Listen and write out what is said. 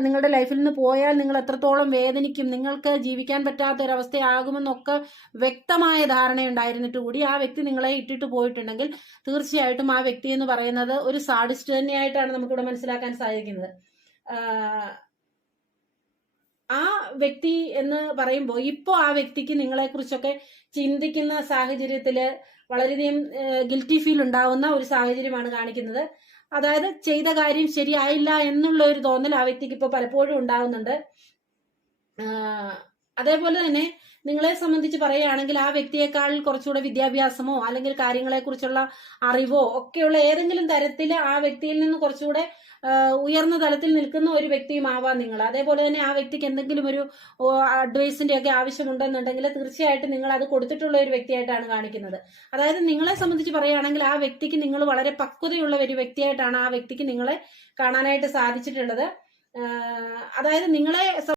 നിങ്ങളുടെ ലൈഫിൽ നിന്ന് പോയാൽ നിങ്ങൾ എത്രത്തോളം വേദനിക്കും നിങ്ങൾക്ക് ജീവിക്കാൻ പറ്റാത്ത ഒരവസ്ഥയാകുമെന്നൊക്കെ വ്യക്തമായ ധാരണയുണ്ടായിരുന്നിട്ട് കൂടി ആ വ്യക്തി നിങ്ങളെ ഇട്ടിട്ട് പോയിട്ടുണ്ടെങ്കിൽ തീർച്ചയായിട്ടും ആ വ്യക്തി എന്ന് പറയുന്നത് ഒരു സാഡിസ്റ്റ് തന്നെയായിട്ടാണ് നമുക്കിവിടെ മനസ്സിലാക്കാൻ സാധിക്കുന്നത്. വ്യക്തി എന്ന് പറയുമ്പോൾ ഇപ്പോൾ ആ വ്യക്തിക്ക് നിങ്ങളെ കുറിച്ചൊക്കെ ചിന്തിക്കുന്ന സാഹചര്യത്തിൽ വളരെയധികം ഗിൽറ്റി ഫീൽ ഉണ്ടാവുന്ന ഒരു സാഹചര്യമാണ് കാണിക്കുന്നത്. അതായത് ചെയ്ത കാര്യം ശരിയായില്ല എന്നുള്ള ഒരു തോന്നൽ ആ വ്യക്തിക്ക് ഇപ്പോൾ പലപ്പോഴും ഉണ്ടാകുന്നുണ്ട് അതേപോലെ തന്നെ നിങ്ങളെ സംബന്ധിച്ച് പറയുകയാണെങ്കിൽ ആ വ്യക്തിയെക്കാൾ കുറച്ചുകൂടെ വിദ്യാഭ്യാസമോ അല്ലെങ്കിൽ കാര്യങ്ങളെക്കുറിച്ചുള്ള അറിവോ ഒക്കെയുള്ള ഏതെങ്കിലും തരത്തിൽ ആ വ്യക്തിയിൽ നിന്ന് കുറച്ചുകൂടെ ഉയർന്ന തലത്തിൽ നിൽക്കുന്ന ഒരു വ്യക്തിയുമാവാം നിങ്ങൾ. അതേപോലെ തന്നെ ആ വ്യക്തിക്ക് എന്തെങ്കിലും ഒരു അഡ്വൈസിന്റെ ഒക്കെ ആവശ്യമുണ്ടെന്നുണ്ടെങ്കിൽ തീർച്ചയായിട്ടും നിങ്ങൾ അത് കൊടുത്തിട്ടുള്ള ഒരു വ്യക്തിയായിട്ടാണ് കാണിക്കുന്നത്. അതായത് നിങ്ങളെ സംബന്ധിച്ച് പറയുകയാണെങ്കിൽ ആ വ്യക്തിക്ക് നിങ്ങൾ വളരെ പക്വതയുള്ള ഒരു വ്യക്തിയായിട്ടാണ് ആ വ്യക്തിക്ക് നിങ്ങളെ കാണാനായിട്ട് സാധിച്ചിട്ടുള്ളത്. അതായത് നിങ്ങളെ